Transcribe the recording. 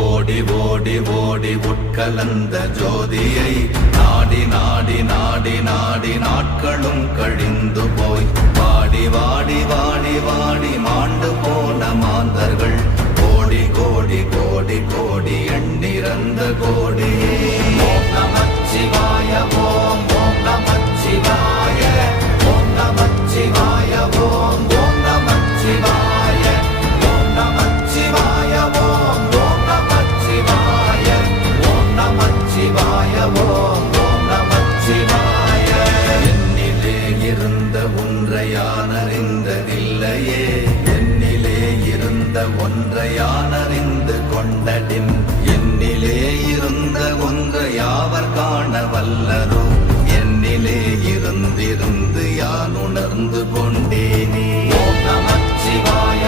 ஓடி ஓடி ஓடி உட்கலந்த ஜோதியை நாடி நாடி நாடி நாடி நாட்களும் கழிந்து போய் வாடி வாடி வாடி வாடி மாண்டு போன மாந்தர்கள் கோடி கோடி கோடி கோடி எண்ணிறந்த கோடியே. ஓம் நமச்சிவாய ஓம் ஓம் நமச்சிவாய ஓம் நமச்சிவாய ஓம் ஓம் நமச்சிவாய ஓம் நமச்சிவாய ஓம் ஓம் நமச்சிவாய ஓம் நமச்சிவாய ஓம் ஓம் நமச்சிவாய. என்னிலே இருந்த ஒன்றை யான் அறிந்ததில்லையே, என்னிலே இருந்த ஒன்றை யான் அறிந்து கொண்டடின், என்னிலே இருந்த ஒன்றை யாவர் காண வல்லரோ, என்னிலே இருந்திருந்து யான் உணர்ந்து கொண்டேனே. ஓம் நமச்சிவாய